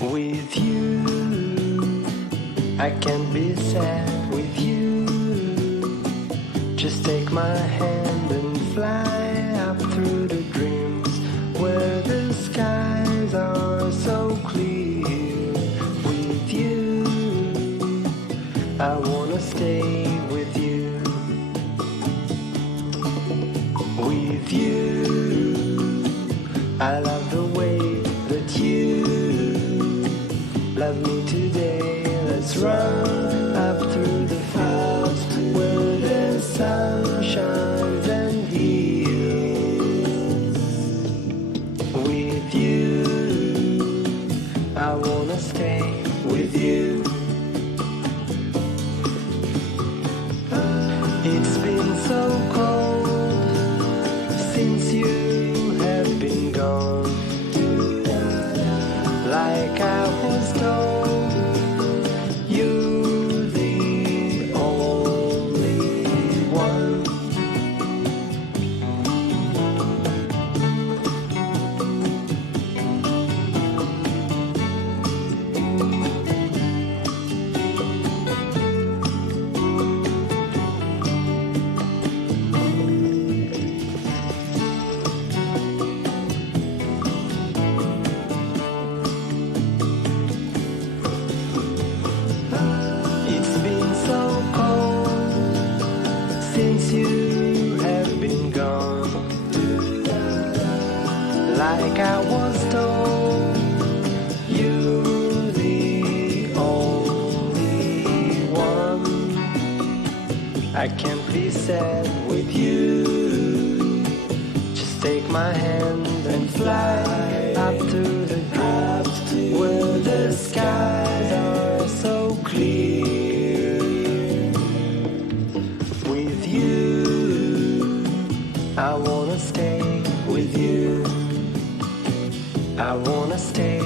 With you, I can't be sad with you. Just take my hand and fly up through the dreams where the skies are so clear. With you, I wanna stay with you. With you, I love the way that you love me today. Let's run up through the fields where the sun shines and heals. With you, I wanna stay with you. It's been so cold since you have been gone. Like I was told, you're the only one. It's been so cold since you have been gone. Like I was told, you're the only one. I can't be sad with you. Just take my hand and fly up to the dreams where the skies are so clear. With you, I wanna stay with you. I wanna stay